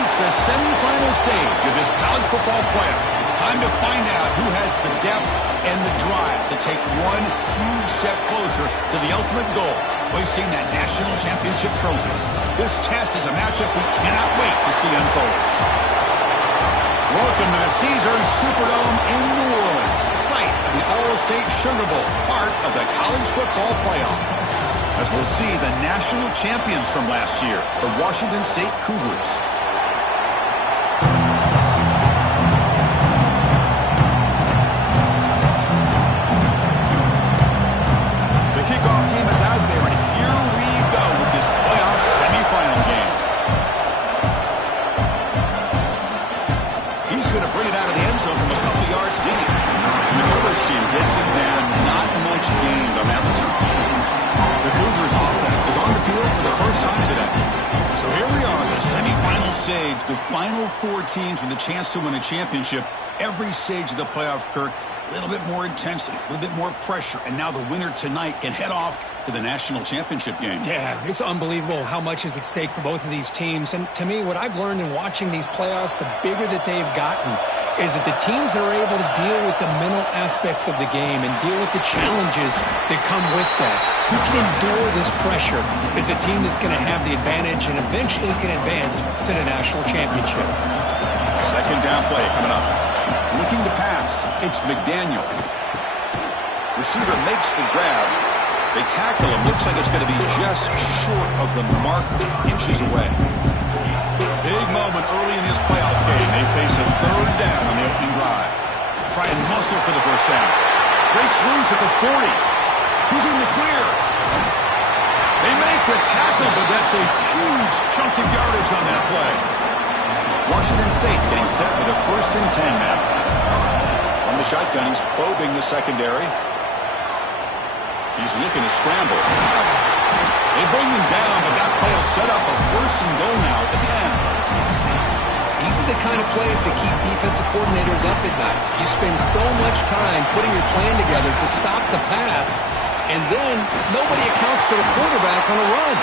reached the semifinal stage of this college football playoff. It's time to find out who has the depth and the drive to take one huge step closer to the ultimate goal, hoisting that national championship trophy. This test is a matchup we cannot wait to see unfold. Welcome to the Caesars Superdome in New Orleans, site of the All-State Sugar Bowl, part of the college football playoff. As we'll see the national champions from last year, the Washington State Cougars. The kickoff team is out there, and here we go with this playoff semifinal game. He's going to bring it out of the end zone from a couple yards deep. The coverage team gets it down, not much gained on that return. The Cougars offense is on the field for the first time today. So here we are, the semifinal stage, the final four teams with a chance to win a championship. Every stage of the playoff, Kirk, a little bit more intensity, a little bit more pressure, and now the winner tonight can head off to the national championship game. Yeah, it's unbelievable how much is at stake for both of these teams. And to me, what I've learned in watching these playoffs, the bigger that they've gotten, is that the teams that are able to deal with the mental aspects of the game and deal with the challenges that come with that, who can endure this pressure, is a team that's going to have the advantage and eventually is going to advance to the national championship. Second down play coming up. Looking to pass, it's McDaniel. Receiver makes the grab. They tackle him. Looks like it's going to be just short of the mark, inches away. Big moment early in this playoff game. They face a third down on the opening drive. Try and muscle for the first down. Breaks loose at the 40. Who's in the clear? They make the tackle, but that's a huge chunk of yardage on that play. Washington State getting set for the 1st and 10 now. From the shotgun, he's probing the secondary. He's looking to scramble. They bring him down, but that play will set up a 1st and goal now at the 10. These are the kind of plays that keep defensive coordinators up at night. You spend so much time putting your plan together to stop the pass, and then nobody accounts for the quarterback on a run.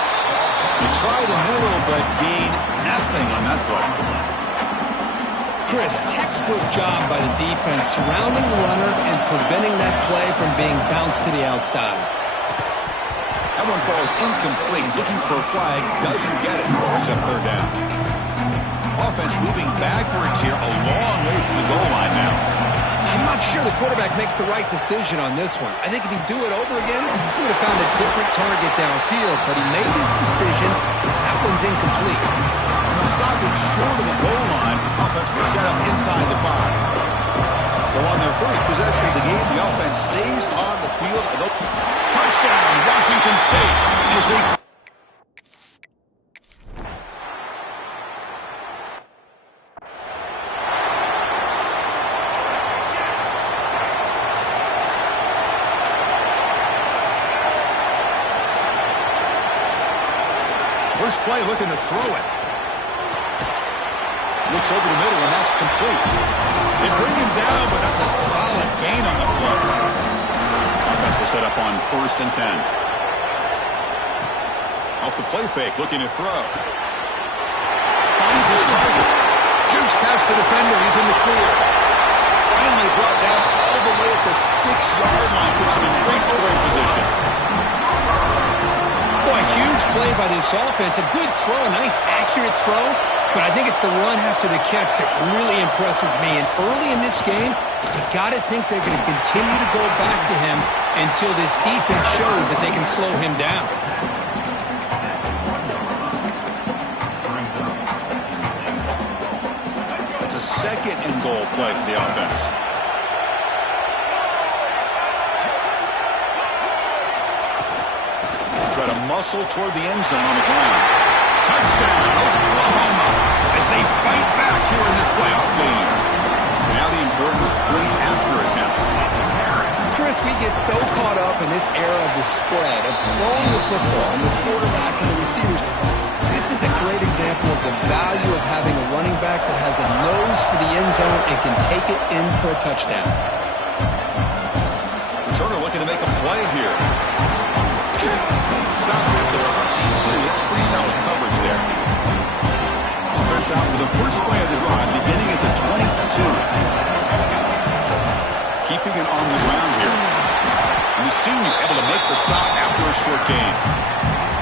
You try the middle, but gain nothing on that play. Chris, textbook job by the defense surrounding the runner and preventing that play from being bounced to the outside. That one falls incomplete. Looking for a flag, doesn't get it. Brings up 3rd down. Offense moving backwards here, a long way from the goal line now. I'm not sure the quarterback makes the right decision on this one. I think if he'd do it over again, he would have found a different target downfield, but he made his decision. That one's incomplete. They'll stop it short of the goal line. Offense was set up inside the 5. So on their first possession of the game, the offense stays on the field. Touchdown, Washington State, as they... First play, looking to throw it. Looks over the middle, and that's complete. They bring him down, but that's a solid gain on the play. Offense will set up on 1st and 10. Off the play fake, looking to throw. Finds his target. Jukes past the defender. He's in the clear. Finally brought down all the way at the 6-yard line. Puts him in great scoring position. Boy, huge play by this offense. A good throw, a nice accurate throw. But I think it's the run after the catch that really impresses me. And early in this game, you got to think they're going to continue to go back to him until this defense shows that they can slow him down. It's a 2nd and goal play for the offense. Try to muscle toward the end zone on the ground. Touchdown, Oklahoma, as they fight back here in this playoff game. Now the important point after attempt. Chris, we get so caught up in this era of the spread, of throwing the football, and the quarterback and the receivers. This is a great example of the value of having a running back that has a nose for the end zone and can take it in for a touchdown. Turner looking to make a play here. Stop at the 20, so that's pretty solid coverage there. Offense us out for the first play of the drive, beginning at the 22. Keeping it on the ground here. And the senior able to make the stop after a short gain.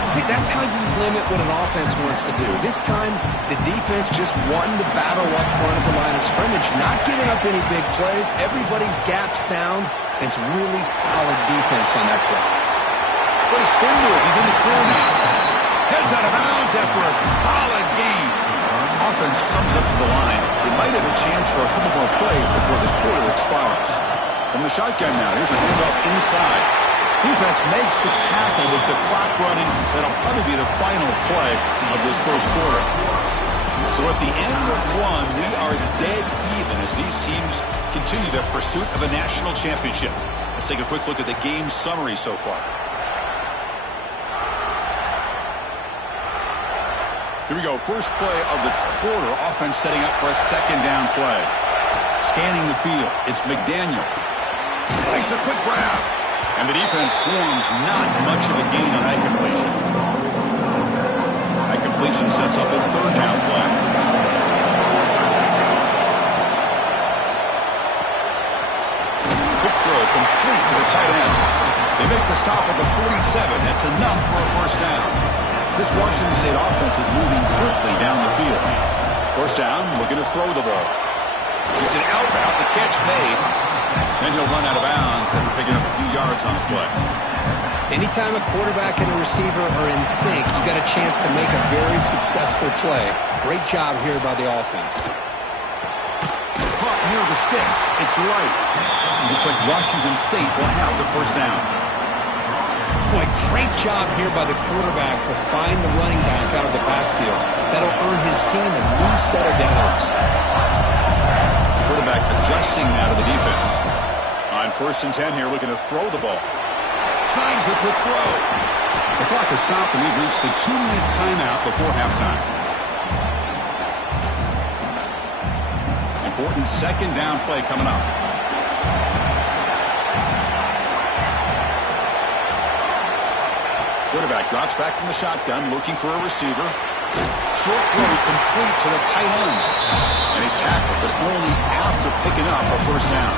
See, that's how you limit what an offense wants to do. This time, the defense just won the battle up front at the line of scrimmage, not giving up any big plays. Everybody's gap sound, and it's really solid defense on that play. What a spin move. He's in the clear now. Heads out of bounds after a solid gain. Offense comes up to the line. They might have a chance for a couple more plays before the quarter expires. From the shotgun now, here's a handoff inside. Defense makes the tackle with the clock running. That'll probably be the final play of this first quarter. So at the end of one, we are dead even as these teams continue their pursuit of a national championship. Let's take a quick look at the game summary so far. Here we go. First play of the quarter. Offense setting up for a second down play. Scanning the field. It's McDaniel. Makes a quick grab. And the defense swarms. Not much of a gain on that completion. That completion sets up a third down play. Quick throw complete to the tight end. They make the stop at the 47. That's enough for a first down. This Washington State offense is moving quickly down the field. First down, looking to throw the ball. It's an outbound, the catch made. Then he'll run out of bounds after picking up a few yards on the play. Anytime a quarterback and a receiver are in sync, you got a chance to make a very successful play. Great job here by the offense. Caught near the sticks. It's right. Looks like Washington State will have the first down. Boy, great job here by the quarterback to find the running back out of the backfield. That'll earn his team a new set of downs. Quarterback adjusting now to the defense. On 1st and 10 here, looking to throw the ball. Tries the quick throw. The clock has stopped, and we've reached the 2-minute timeout before halftime. Important second down play coming up. Quarterback drops back from the shotgun, looking for a receiver. Short throw complete to the tight end. And he's tackled, but only after picking up a first down.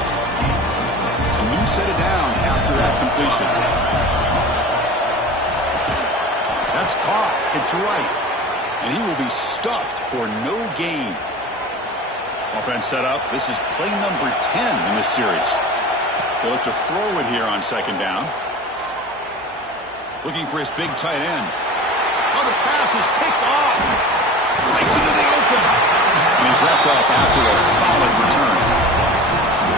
A new set of downs after that completion. That's caught. It's right. And he will be stuffed for no gain. Offense set up. This is play number 10 in this series. They look to throw it here on second down. Looking for his big tight end. Oh, the pass is picked off. Breaks into the open. And he's wrapped up after a solid return.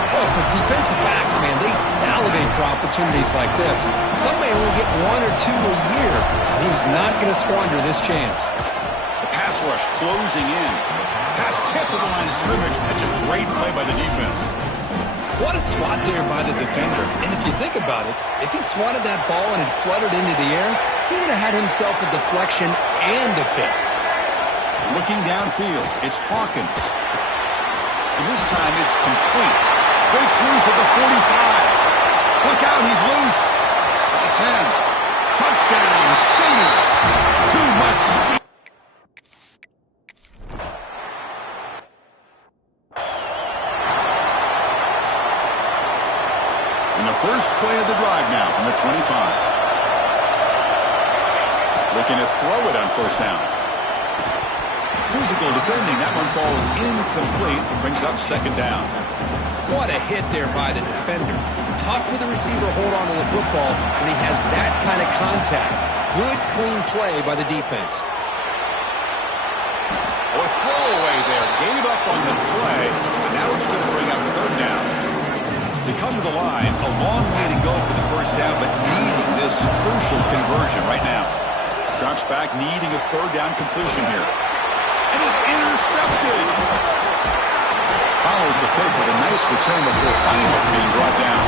Oh, for defensive backs, man, they salivate for opportunities like this. Some may only get 1 or 2 a year, and he was not going to squander this chance. The pass rush closing in. Pass tip to the line of scrimmage. That's a great play by the defense. What a swat there by the defender. And if you think about it, if he swatted that ball and it fluttered into the air, he would have had himself a deflection and a pick. Looking downfield, it's Hawkins. And this time it's complete. Breaks loose at the 45. Look out, he's loose. At the 10. Touchdown, Sooners. Too much speed. First play of the drive now from the 25. Looking to throw it on first down. Physical defending. That one falls incomplete. Brings up second down. What a hit there by the defender. Tough for the receiver to hold on to the football when he has that kind of contact. Good, clean play by the defense. A throwaway there. Gave up on the play. But now it's going to bring up third down. They come to the line, a long way to go for the first down, but needing this crucial conversion right now. Drops back, needing a third down completion here. And is intercepted. Follows the pick with a nice return before finally being brought down.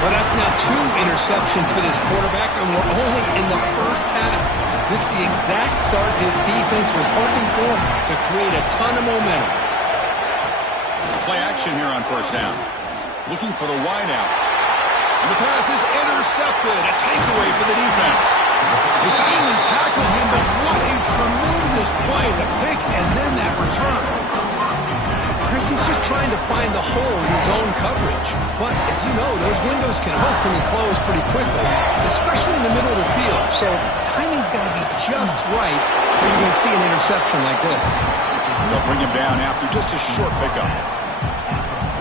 Well, that's now 2 interceptions for this quarterback, and we're only in the first half. This is the exact start this defense was hoping for to create a ton of momentum. Play action here on first down. Looking for the wideout. And the pass is intercepted. A takeaway for the defense. They finally tackle him, but what a tremendous play. The pick and return. Chris, he's just trying to find the hole in his own coverage. But, as you know, those windows can open and close pretty quickly, especially in the middle of the field. So, timing's got to be just right so you can see an interception like this. They'll bring him down after just a short pickup.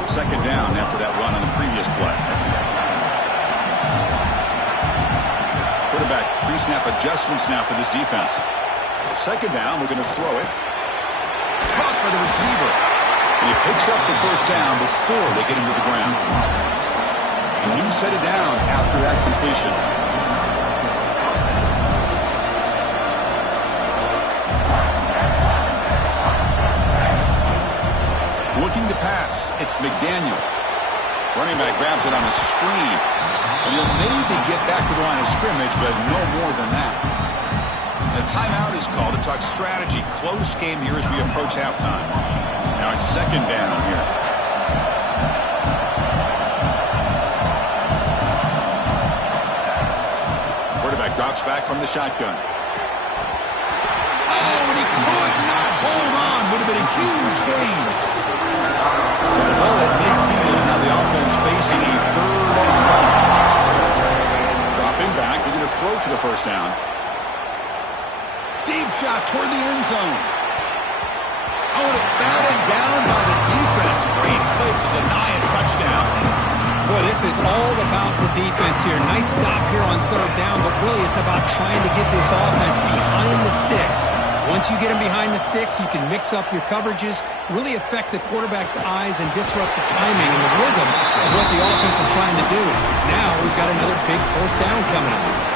Second down after that run on the previous play. Quarterback pre-snap adjustments now for this defense. Second down, we're going to throw it. Caught by the receiver. And he picks up the first down before they get him to the ground. A new set of downs after that completion. Looking to pass, it's McDaniel. Running back grabs it on a screen. And he'll maybe get back to the line of scrimmage, but no more than that. A timeout is called to talk strategy. Close game here as we approach halftime. Now it's second down here. Quarterback drops back from the shotgun. Oh, and he could not hold on. Would have been a huge gain. So the ball at midfield. Now the offense facing a third and long. Dropping back. They're going to throw for the first down. Deep shot toward the end zone. Oh, and it's batted down by the defense. Great play to deny a touchdown. Boy, this is all about the defense here. Nice stop here on third down, but really it's about trying to get this offense behind the sticks. Once you get them behind the sticks, you can mix up your coverages, really affect the quarterback's eyes and disrupt the timing and the rhythm of what the offense is trying to do. Now we've got another big fourth down coming up.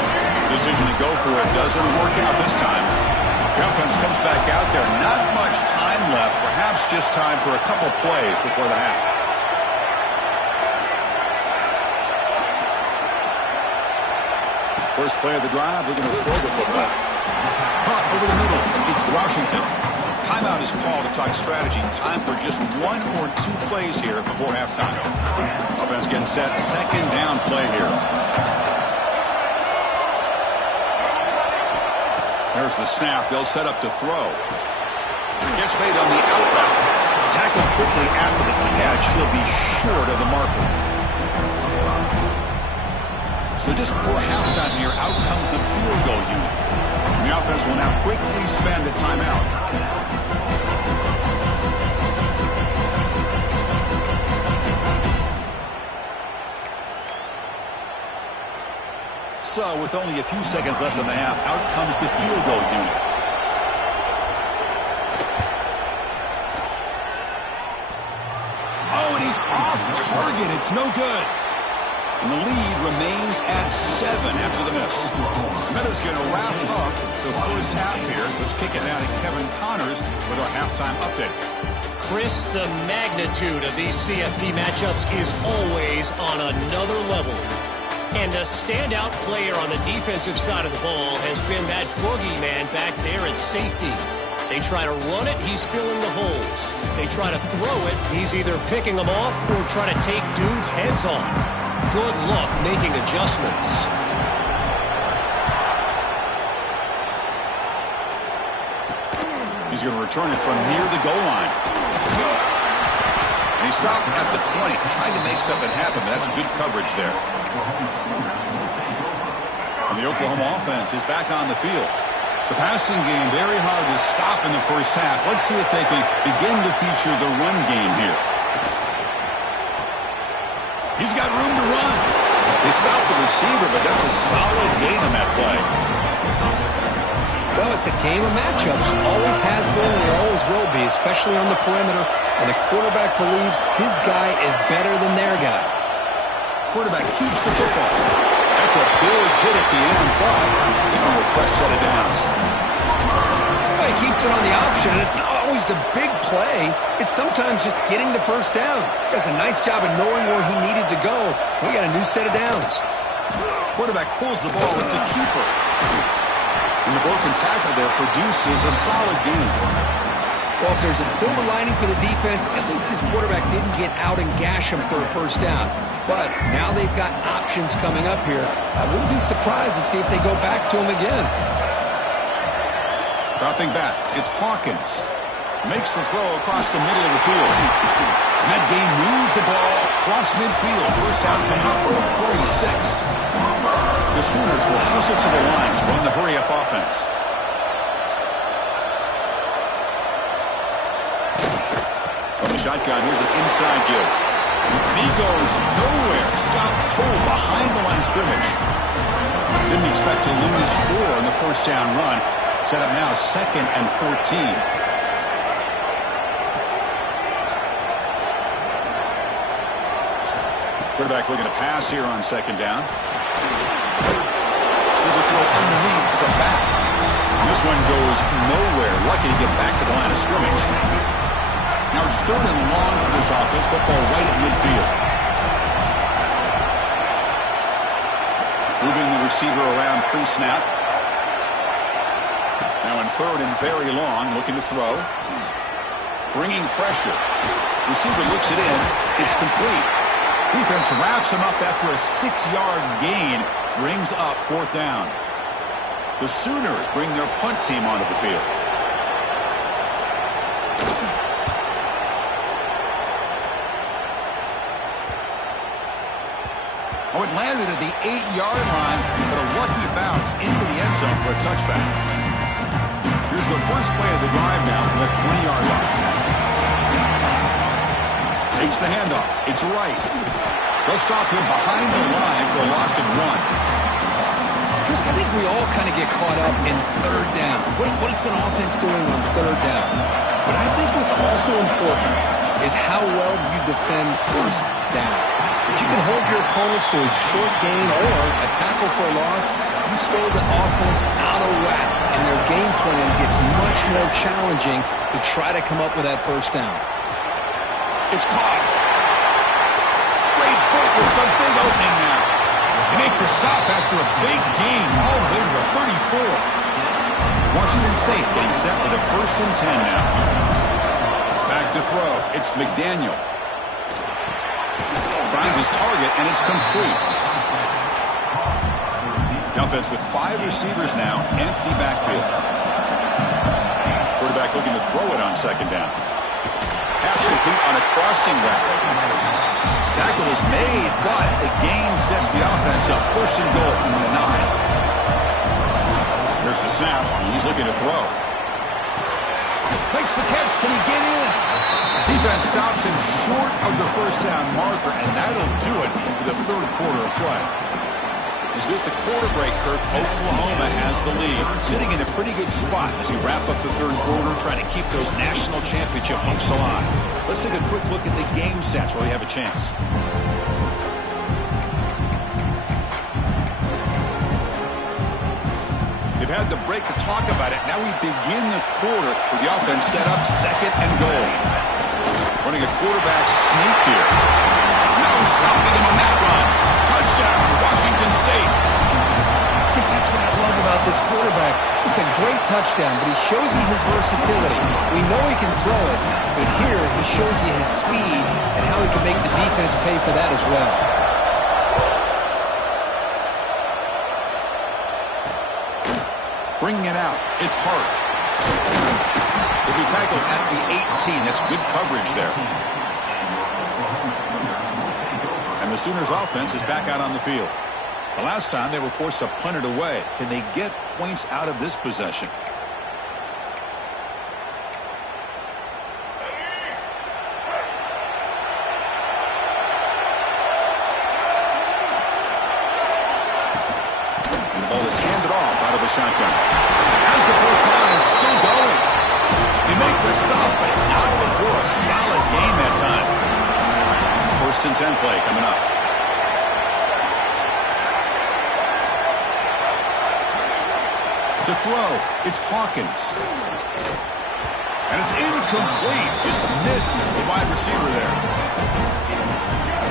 Decision to go for it doesn't work out this time. The offense comes back out there. Not much time left. Perhaps just time for a couple plays before the half. First play of the drive, they're going to throw the football. Caught over the middle. It's Washington. Timeout is called to talk strategy. Time for just one or two plays here before halftime. Offense getting set. Second down play here. There's the snap. They'll set up to throw. Gets made on the out route. Tackled quickly after the catch. He'll be short of the marker. So just before halftime here, out comes the field goal unit. And the offense will now quickly spend a timeout. So, with only a few seconds left in the half, out comes the field goal unit. Oh, and he's off target. It's no good. And the lead remains at 7 after the miss. Meadows going to wrap up the first half here. Let's kick it down to Kevin Connors with our halftime update. Chris, the magnitude of these CFP matchups is always on another level. And the standout player on the defensive side of the ball has been that boogeyman back there at safety. They try to run it, he's filling the holes. They try to throw it, he's either picking them off or trying to take dudes' heads off. Good luck making adjustments. He's going to return it from near the goal line. And he stopped at the 20, trying to make something happen, but that's good coverage there. And the Oklahoma offense is back on the field. The passing game very hard to stop in the first half. Let's see if they can begin to feature the run game here. He's got room to run. They stopped the receiver, but that's a solid gain on that play. Well, it's a game of matchups. Always has been and it always will be, especially on the perimeter. And the quarterback believes his guy is better than their guy. Quarterback keeps the football. That's a big hit at the end, but give him a fresh set of downs. Well, he keeps it on the option, and it's not always the big play. It's sometimes just getting the first down. Does a nice job of knowing where he needed to go. We got a new set of downs. Quarterback pulls the ball. It's a keeper. And the broken tackle there produces a solid game. Well, if there's a silver lining for the defense, at least this quarterback didn't get out and gash him for a first down. But now they've got options coming up here. I wouldn't be surprised to see if they go back to him again. Dropping back, it's Hawkins. Makes the throw across the middle of the field. And that game moves the ball across midfield. First down coming up for a 46. The Sooners will hustle to the line to run the hurry-up offense. From the shotgun, here's an inside give. And he goes nowhere. Stop cold behind the line of scrimmage. Didn't expect to lose 4 in the first down run. Set up now 2nd and 14. Quarterback looking to pass here on 2nd down. There's a throw underneath to the back. This one goes nowhere. Lucky to get back to the line of scrimmage. Now it's 3rd and long for this offense. Football right at midfield. Moving the receiver around pre-snap. Now in 3rd and very long. Looking to throw. Bringing pressure. Receiver looks it in. It's complete. Defense wraps him up after a 6-yard gain. Brings up 4th down. The Sooners bring their punt team onto the field. Oh, it landed at the 8-yard line, but a lucky bounce into the end zone for a touchback. Here's the first play of the drive now from the 20-yard line. Takes the handoff. It's right. They'll stop him behind the line for a loss of 1. Chris, I think we all kind of get caught up in 3rd down. What's an offense doing on 3rd down? But I think what's also important is how well you defend 1st down. If you can hold your opponents to a short gain or a tackle for a loss, you throw the offense out of whack, and their game plan gets much more challenging to try to come up with that 1st down. It's caught. Great footwork, a big opening now. They make the stop after a big gain all the way to the 34. Washington State getting set with a 1st and 10 now. Back to throw. It's McDaniel. Finds his target, and it's complete. The offense with 5 receivers now. Empty backfield. Quarterback looking to throw it on 2nd down. Pass complete on a crossing route. Tackle is made, but the gain sets the offense up. 1st and goal from the 9. There's the snap. He's looking to throw. Makes the catch. Can he get in? Defense stops him short of the 1st down marker, and that'll do it for the 3rd quarter of play. As we hit the quarter break, Kirk, Oklahoma has the lead, sitting in a pretty good spot as we wrap up the 3rd quarter, trying to keep those national championship hopes alive. Let's take a quick look at the game stats while we have a chance. They've had the break to talk about it. Now we begin the quarter with the offense set up 2nd and goal. Running a quarterback sneak here. No stopping him on that run. Touchdown, Washington State. Chris, that's what I love about this quarterback. It's a great touchdown, but he shows you his versatility. We know he can throw it, but here he shows you his speed and how he can make the defense pay for that as well. Bringing it out. It's Hart. If you tackle at the 18, that's good coverage there. And the Sooners offense is back out on the field. The last time they were forced to punt it away. Can they get points out of this possession? And the ball is handed off out of the shotgun. As the first down is still going. They make the stop, but not before a solid gain that time. 1st and 10 play coming up. To throw, it's Hawkins. And it's incomplete. Just missed the wide receiver there.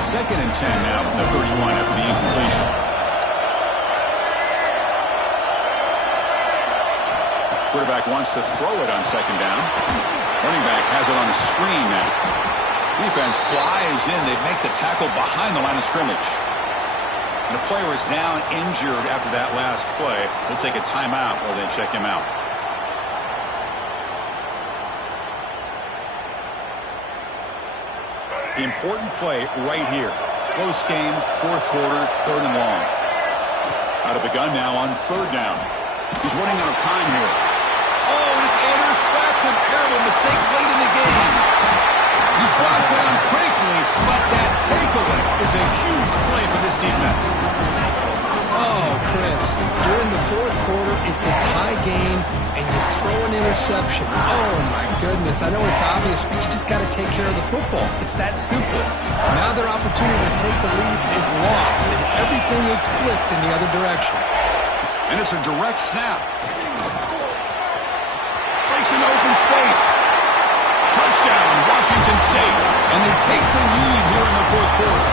2nd and 10 now from the 31 after the incompletion. Quarterback wants to throw it on 2nd down. Running back has it on a screen now. Defense flies in. They make the tackle behind the line of scrimmage. And the player is down injured after that last play. They'll take a timeout while they check him out. Important play right here. Close game, fourth quarter, third and long. Out of the gun now on third down. He's running out of time here. Oh, and it's intercepted. Terrible mistake late in the game. He's brought down quickly, but that takeaway is a huge play for this defense. Oh, Chris, you're in the fourth quarter. It's a tie game, and you throw an interception. Oh, my goodness. I know it's obvious, but you just got to take care of the football. It's that simple. Now their opportunity to take the lead is lost, and everything is flipped in the other direction. And it's a direct snap. Breaks into open space. Touchdown, Washington State. And they take the lead here in the fourth quarter.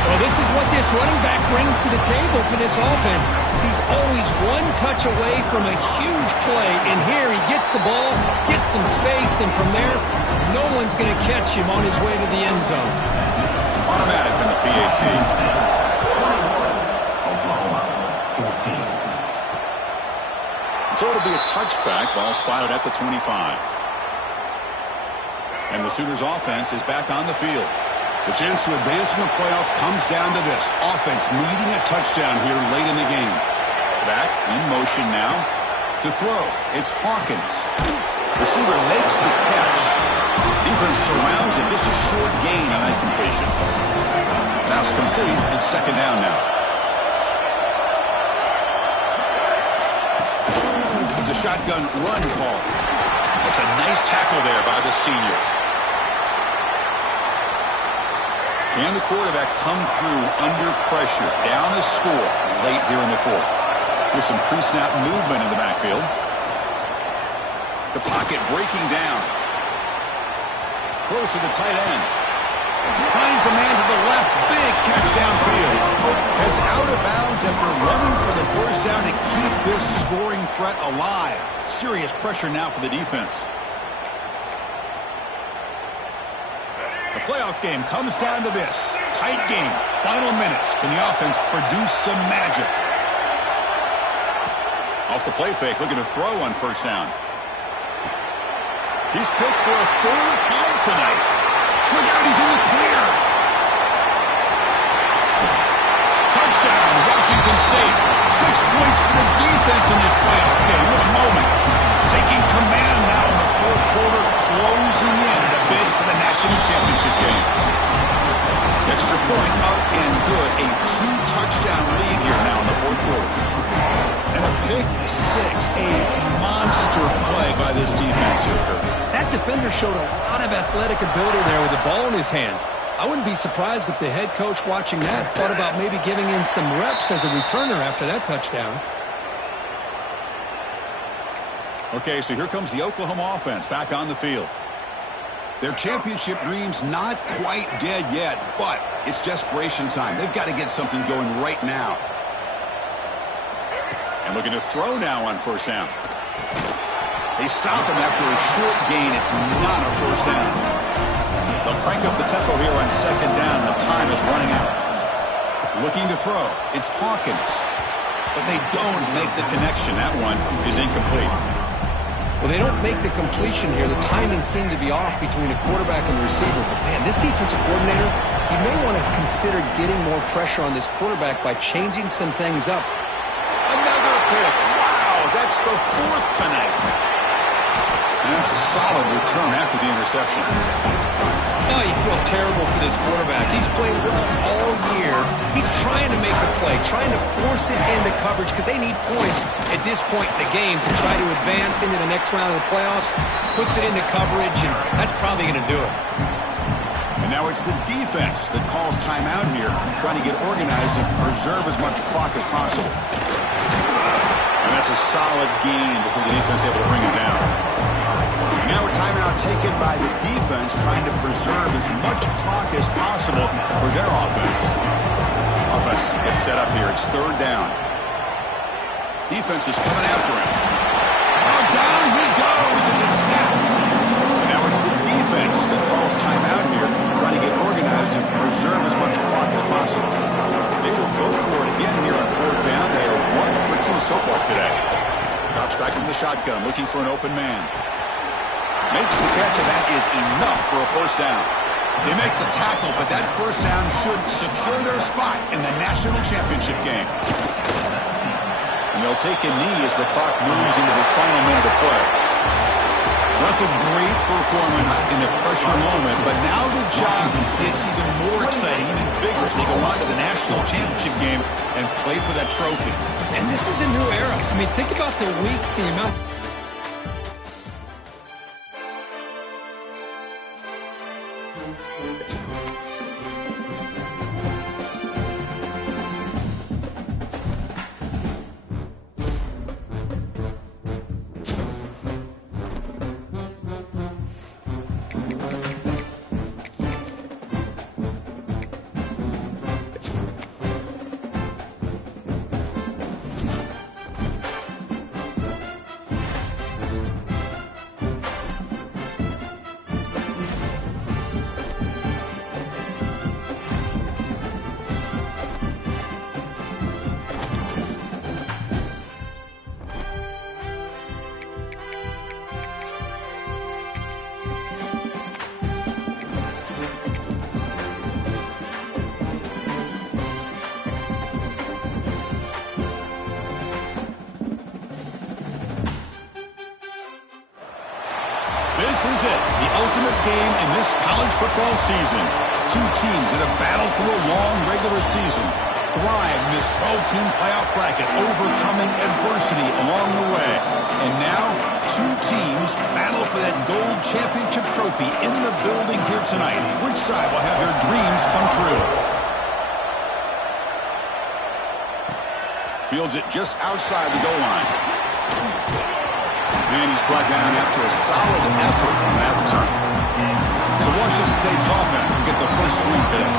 Well, this is what this running back brings to the table for this offense. He's always one touch away from a huge play, and here he gets the ball, gets some space, and from there, no one's going to catch him on his way to the end zone. Automatic on the PAT. So it'll be a touchback, ball spotted at the 25. And the Sooners offense is back on the field. The chance to advance in the playoff comes down to this. Offense needing a touchdown here late in the game. Back in motion now to throw. It's Hawkins. Receiver makes the catch. Defense surrounds it. Just a short gain on that completion. Pass complete. It's second down now. It's a shotgun run call. It's a nice tackle there by the senior. Can the quarterback come through under pressure? Down a score late here in the fourth. With some pre-snap movement in the backfield. The pocket breaking down. Close to the tight end. Finds a man to the left. Big catch downfield. Heads out of bounds after running for the first down to keep this scoring threat alive. Serious pressure now for the defense. The playoff game comes down to this. Tight game. Final minutes. Can the offense produce some magic? Off the play fake. Looking to throw on first down. He's picked for a third time tonight. Look out. He's in the clear. Touchdown, Washington State. 6 points for the defense in this playoff game. What a moment. Taking command now in the fourth quarter, closing in the bid for the national championship game. Extra point up and good. A 2-touchdown lead here now in the fourth quarter. And a pick six. A monster play by this defense here, Kirk. That defender showed a lot of athletic ability there with the ball in his hands. I wouldn't be surprised if the head coach watching that thought about maybe giving him some reps as a returner after that touchdown. Okay, so here comes the Oklahoma offense back on the field. Their championship dreams not quite dead yet, but it's desperation time. They've got to get something going right now. And looking to throw now on first down. They stop him after a short gain. It's not a first down. They'll crank up the tempo here on second down. The time is running out. Looking to throw. It's Hawkins. But they don't make the connection. That one is incomplete. Well, they don't make the completion here. The timing seemed to be off between a quarterback and the receiver. But, man, this defensive coordinator, he may want to consider getting more pressure on this quarterback by changing some things up. Another pick. Wow, that's the fourth tonight. And it's a solid return after the interception. Oh, you feel terrible for this quarterback. He's played well all year. He's trying to make a play, trying to force it into coverage because they need points at this point in the game to try to advance into the next round of the playoffs. Puts it into coverage, and that's probably going to do it. And now it's the defense that calls timeout here, trying to get organized and preserve as much clock as possible. And that's a solid gain before the defense is able to bring it down. Now a timeout taken by the defense, trying to preserve as much clock as possible for their offense. Offense gets set up here. It's third down. Defense is coming after him. Oh, down he goes. It's a sack. Now it's the defense that calls timeout here, trying to get organized and preserve as much clock as possible. They will go for it again here on fourth down. They are 1 for 2 so far today. Drops back from the shotgun, looking for an open man. Makes the catch, and that is enough for a first down. They make the tackle, but that first down should secure their spot in the national championship game. And they'll take a knee as the clock moves into the final minute of play. That's a great performance in the pressure moment, but now the job gets even more exciting, even bigger as they go on to the national championship game and play for that trophy. And this is a new era. I mean, think about the weeks, the amount. This is it, the ultimate game in this college football season. Two teams that have battled through a long regular season, thrive in this 12-team playoff bracket, overcoming adversity along the way. And now, two teams battle for that gold championship trophy in the building here tonight. Which side will have their dreams come true? Fields it just outside the goal line. And he's brought down after a solid effort on that return. So Washington State's offense will get the first swing today.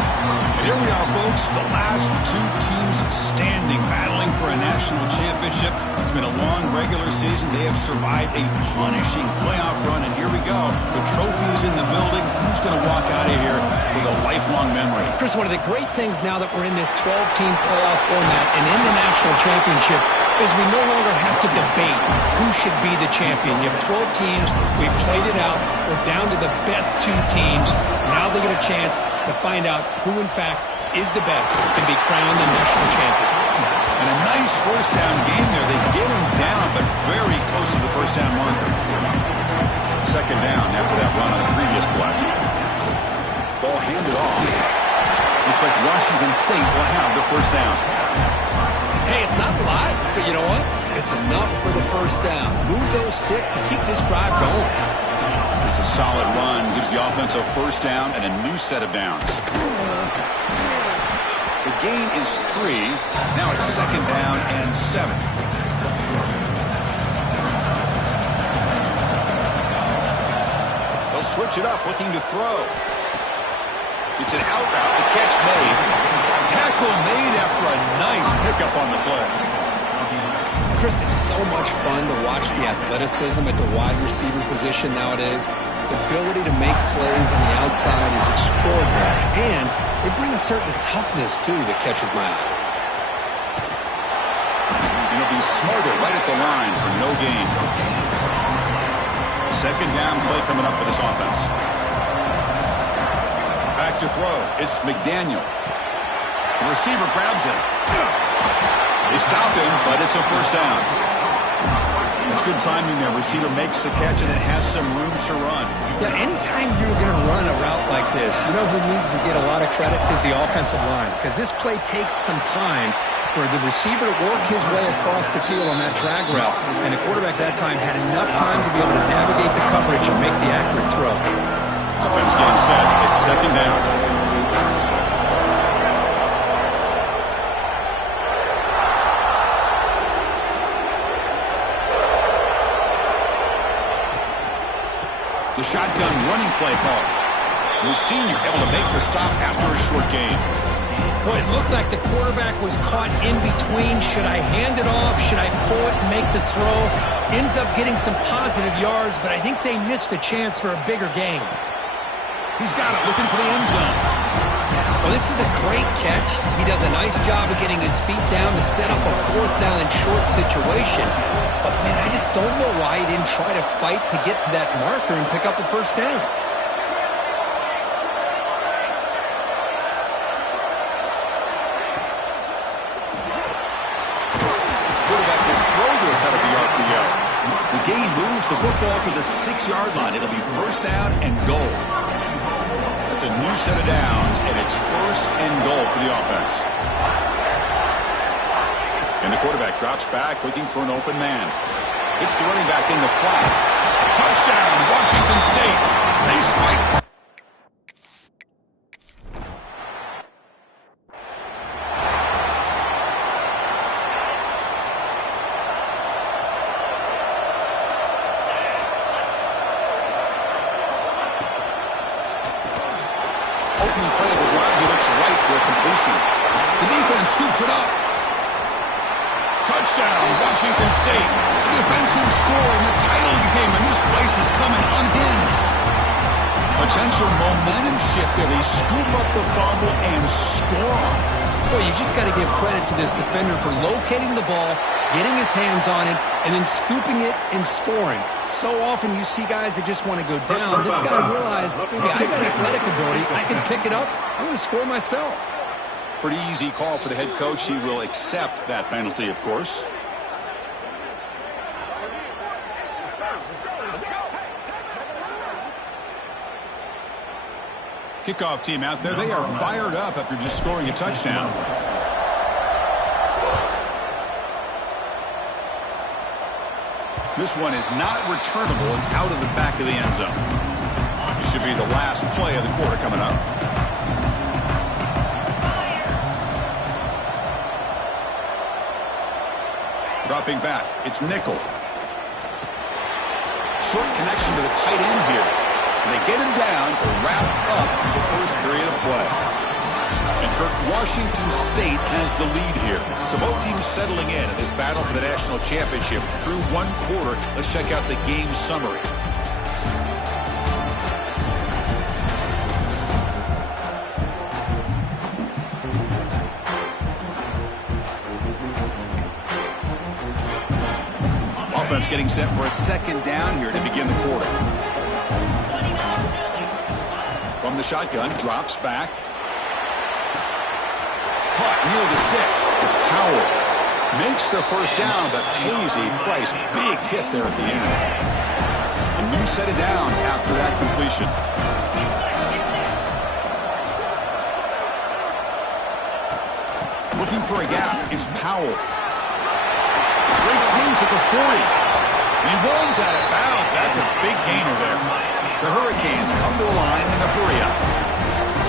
And here we are, folks, the last two teams standing, battling for a national championship. It's been a long regular season. They have survived a punishing playoff run, and here we go. The trophy is in the building. Who's going to walk out of here with a lifelong memory? Chris, one of the great things now that we're in this 12-team playoff format and in the national championship is we no longer have to debate who should be the champion. You have 12 teams. We've played it out. We're down to the best two teams. Now they get a chance to find out who, in fact, is the best and be crowned the national champion. And a nice first down game there. They get him down, but very close to the first down marker. Second down after that run on the previous play. Ball handed off. Looks like Washington State will have the first down. Hey, it's not a lot, but you know what? It's enough for the first down. Move those sticks and keep this drive going. It's a solid run. Gives the offense a first down and a new set of downs. The gain is 3. Now it's second down and 7. They'll switch it up, looking to throw. It's an out route. The catch made. Tackle made after a nice pickup on the play. Chris, it's so much fun to watch the athleticism at the wide receiver position nowadays. The ability to make plays on the outside is extraordinary. And they bring a certain toughness, too, that catches my eye. And he'll be smarter right at the line for no gain. Second down play coming up for this offense. Back to throw. It's McDaniel. The receiver grabs it. They stop him, but it's a first down. It's good timing there. Receiver makes the catch and then has some room to run. Yeah, anytime you're going to run a route like this, you know who needs to get a lot of credit is the offensive line. Because this play takes some time for the receiver to work his way across the field on that drag route. And the quarterback that time had enough time to be able to navigate the coverage and make the accurate throw. Offense getting set. It's second down. The shotgun running play call. The senior able to make the stop after a short gain. Boy, it looked like the quarterback was caught in between. Should I hand it off? Should I pull it and make the throw? Ends up getting some positive yards, but I think they missed a chance for a bigger gain. He's got it, looking for the end zone. Well, this is a great catch. He does a nice job of getting his feet down to set up a fourth down and short situation. But, man, I just don't know why he didn't try to fight to get to that marker and pick up a first down. The game moves the football to the 6-yard line. It'll be first down and goal. That's a new set of downs, and it's first and goal for the offense. And the quarterback drops back, looking for an open man. It's the running back in the flat. Touchdown, Washington State. They strike. Opening play of the drive, he looks right for a completion. The defense scoops it up. Touchdown, Washington State. Defensive score in the title game, and this place is coming unhinged. Potential momentum shift there. They scoop up the fumble and score. Boy, you just got to give credit to this defender for locating the ball, getting his hands on it, and then scooping it and scoring. So often you see guys that just want to go down. This guy realized, hey, I got athletic ability. I can pick it up. I'm going to score myself. Pretty easy call for the head coach. He will accept that penalty, of course. Kickoff team out there. They are fired up after just scoring a touchdown. This one is not returnable. It's out of the back of the end zone. It should be the last play of the quarter coming up. Dropping back. It's nickel. Short connection to the tight end here. And they get him down to wrap up the first period of play. And Kirk, Washington State has the lead here. So both teams settling in this battle for the national championship through one quarter. Let's check out the game summary. Offense getting set for a second down here to begin the quarter. From the shotgun, drops back. Caught near the sticks. It's Powell. Makes the first down, but pays a price. Big hit there at the end. A new set of downs after that completion. Looking for a gap. It's Powell. Breaks loose at the 40. And he rolls out of bounds. That's a big gainer there. The Hurricanes come to a line in a hurry-up.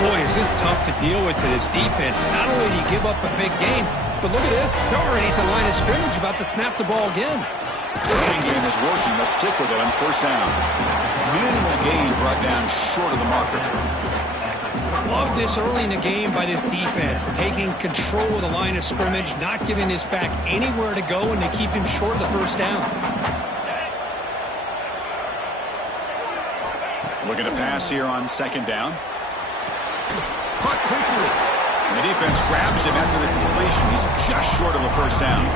Boy, is this tough to deal with to this defense. Not only do you give up a big gain, but look at this. They're already at the line of scrimmage about to snap the ball again. The running game is working. They'll stick with it on first down. Minimal gain brought down short of the marker. Love this early in the game by this defense. Taking control of the line of scrimmage, not giving this back anywhere to go, and to keep him short of the first down. Looking to pass here on second down. Caught quickly. And the defense grabs him after the completion. He's just short of a first down.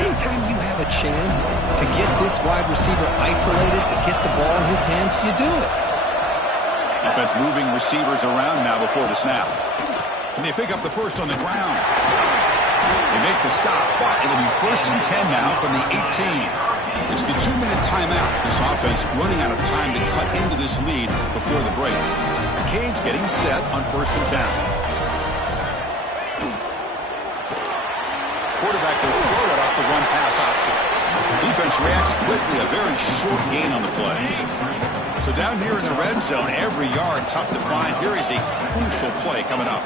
Anytime you have a chance to get this wide receiver isolated and get the ball in his hands, you do it. Offense moving receivers around now before the snap. Can they pick up the first on the ground? They make the stop, but it'll be first and 10 now from the 18. It's the 2-minute timeout. This offense running out of time to cut into this lead before the break. Cage getting set on first and 10. Quarterback will throw it off the run-pass option. Defense reacts quickly. A very short gain on the play. So down here in the red zone, every yard tough to find. Here is a crucial play coming up.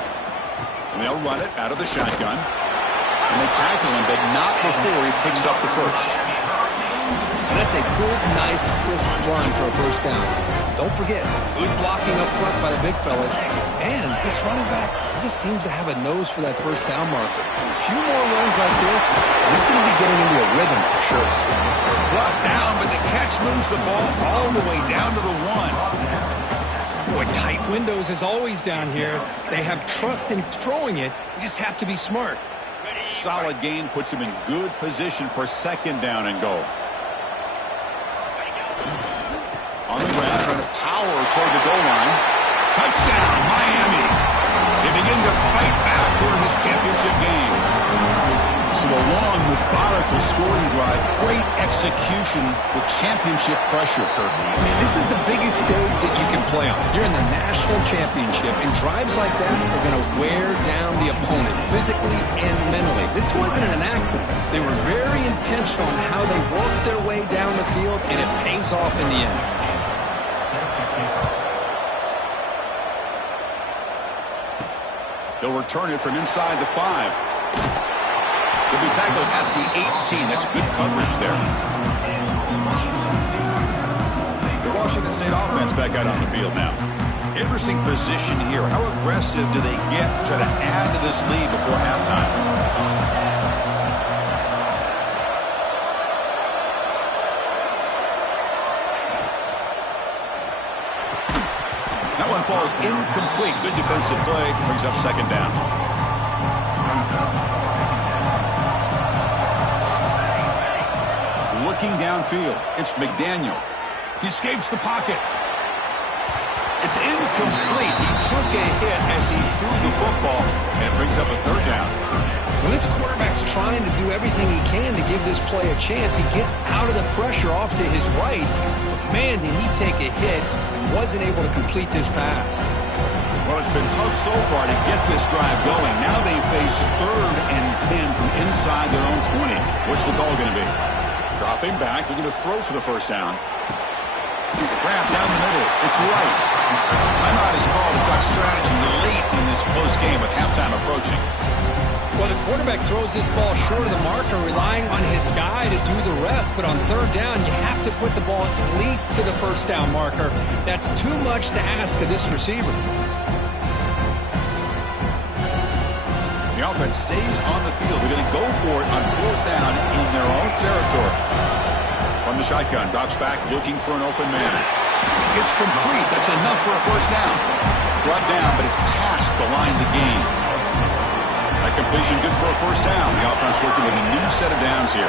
And they'll run it out of the shotgun. And they tackle him, but not before he picks up the first. And that's a good, nice, crisp run for a first down. Don't forget, good blocking up front by the big fellas. And this running back just seems to have a nose for that first down marker. A few more runs like this, and he's going to be getting into a rhythm for sure. Brought down, but the catch moves the ball all the way down to the 1. Boy, tight windows as always down here. They have trust in throwing it. You just have to be smart. Solid gain puts him in good position for second down and goal. On the ground, trying to power toward the goal line. Touchdown, Miami. They begin to fight back here in this championship game. So a long, methodical scoring drive. Great execution with championship pressure, Kurt. Man, this is the biggest stage that you can play on. You're in the national championship, and drives like that are going to wear down the opponent physically and mentally. This wasn't an accident. They were very intentional on how they worked their way down the field, and it pays off in the end. They'll return it from inside the 5. They'll be tackled at the 18. That's good coverage there. The Washington State offense back out on the field now. Interesting position here. How aggressive do they get to try to add to this lead before halftime? That one falls incomplete. Good defensive play. Brings up second down. Looking downfield. It's McDaniel. He escapes the pocket. It's incomplete. He took a hit as he threw the football, and it brings up a third down. Well, this quarterback's trying to do everything he can to give this play a chance. He gets out of the pressure off to his right. But man, did he take a hit. Wasn't able to complete this pass. Well, it's been tough so far to get this drive going. Now they face 3rd and 10 from inside their own 20. What's the call going to be? Dropping back, looking to throw for the first down. Grab down the middle. It's right. Timeout is called to talk strategy late in this close game with halftime approaching. Well, the quarterback throws this ball short of the marker, relying on his guy to do the rest. But on third down, you have to put the ball at least to the first down marker. That's too much to ask of this receiver. The offense stays on the field. They're going to go for it on 4th down in their own territory. From the shotgun, drops back, looking for an open man. It's complete. That's enough for a first down. Brought down, but it's past the line to gain. That completion good for a first down. The offense working with a new set of downs here.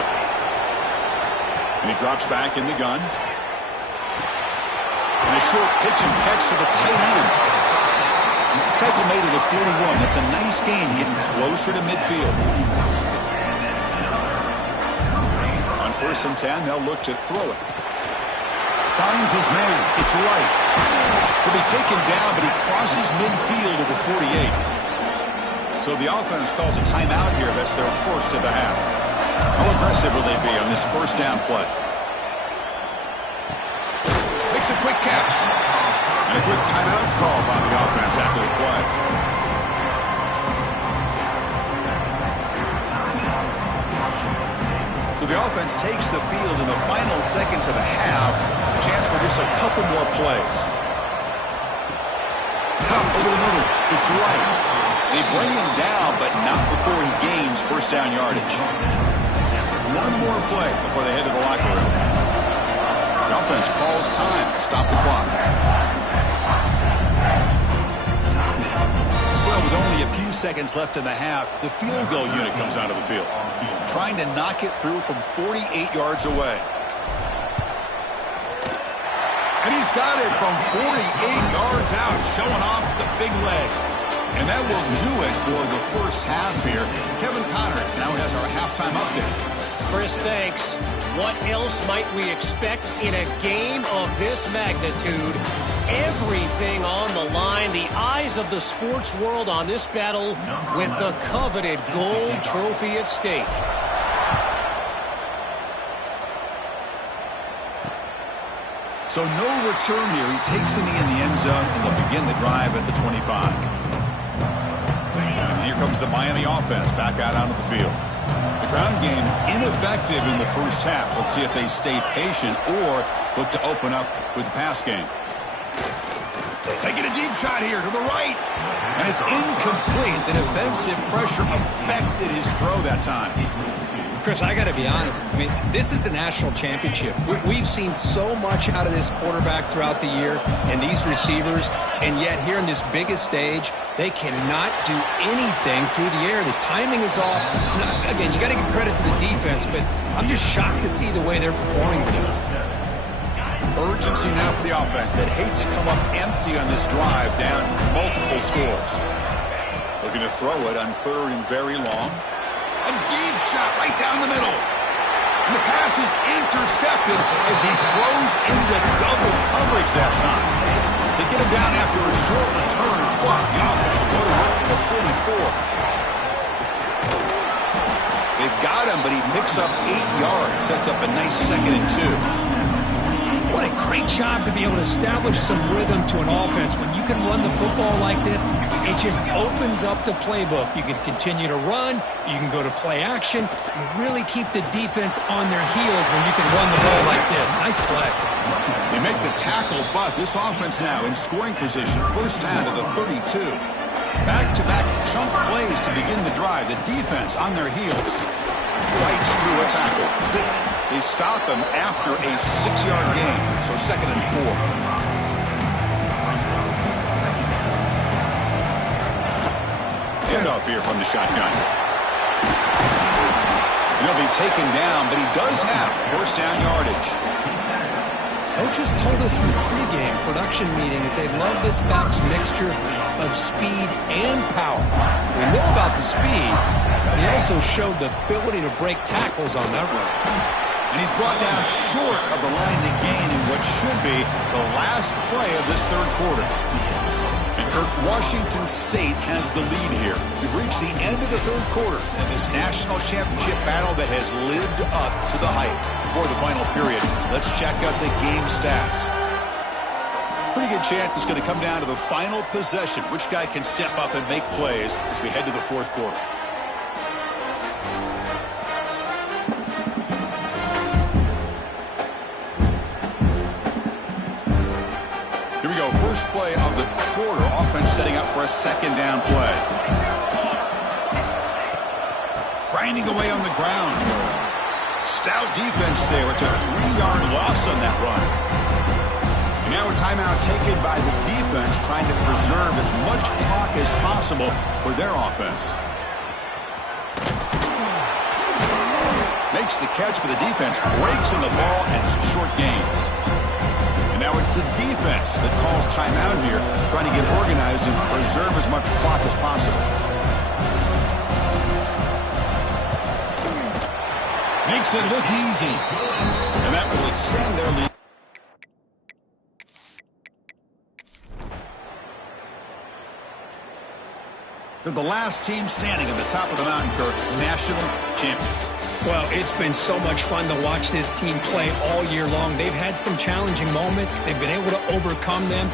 And he drops back in the gun. And a short pitch and catch to the tight end. Tackle made it at 41. That's a nice gain, getting closer to midfield. On 1st and 10, they'll look to throw it. Finds his man. It's right. He'll be taken down, but he crosses midfield at the 48. So the offense calls a timeout here. That's their first of the half. How aggressive will they be on this first down play? Makes a quick catch. And a quick timeout call by the offense after the play. So the offense takes the field in the final seconds of the half. Chance for just a couple more plays. Over the middle. It's right. They bring him down, but not before he gains first down yardage. One more play before they head to the locker room. The offense calls time to stop the clock. So with only a few seconds left in the half, the field goal unit comes out of the field, trying to knock it through from 48 yards away. And he's got it from 48 yards out, showing off the big leg. And that will do it for the first half here. Kevin Connors now has our halftime update. Chris, thanks. What else might we expect in a game of this magnitude? Everything on the line. The eyes of the sports world on this battle with the coveted gold trophy at stake. So no return here. He takes it in the end zone, and they'll begin the drive at the 25. And here comes the Miami offense back out onto the field. The ground game ineffective in the first half. Let's see if they stay patient or look to open up with the pass game. Taking a deep shot here to the right. And it's incomplete. The defensive pressure affected his throw that time. Chris, I got to be honest. I mean, this is the national championship. We've seen so much out of this quarterback throughout the year and these receivers, and yet here in this biggest stage, they cannot do anything through the air. The timing is off. Now, again, you got to give credit to the defense, but I'm just shocked to see the way they're performing today. Urgency now for the offense that hates to come up empty on this drive, down multiple scores. Looking to throw it on 3rd and very long. A deep shot right down the middle. And the pass is intercepted as he throws into double coverage that time. They get him down after a short return, but the offense will go to work at the 44. They've got him, but he picks up 8 yards, sets up a nice 2nd and 2. What a great job to be able to establish some rhythm to an offense. When you can run the football like this, it just opens up the playbook. You can continue to run. You can go to play action. You really keep the defense on their heels when you can run the ball like this. Nice play. They make the tackle, but this offense now in scoring position. First down to the 32. Back-to-back chunk plays to begin the drive. The defense on their heels. Fights through a tackle. They stop him after a 6-yard gain, so 2nd and 4. Handoff here from the shotgun. He'll be taken down, but he does have first down yardage. Coaches told us in the pregame production meetings they love this back's mixture of speed and power. We know about the speed, but he also showed the ability to break tackles on that run. And he's brought down short of the line to gain in what should be the last play of this third quarter. And Kirk, Washington State has the lead here. We've reached the end of the third quarter in this national championship battle that has lived up to the hype. Before the final period, let's check out the game stats. Pretty good chance it's going to come down to the final possession. Which guy can step up and make plays as we head to the fourth quarter? Here we go. First play of the quarter. Offense setting up for a 2nd down play. Grinding away on the ground. Stout defense there. It's a 3-yard loss on that run. And now a timeout taken by the defense, trying to preserve as much clock as possible for their offense. Makes the catch for the defense. Breaks in the ball, and it's a short gain. Now it's the defense that calls timeout here, trying to get organized and preserve as much clock as possible. Makes it look easy. And that will extend their lead. They're the last team standing at the top of the mountain, Kirk, national champions. Well, it's been so much fun to watch this team play all year long. They've had some challenging moments. They've been able to overcome them.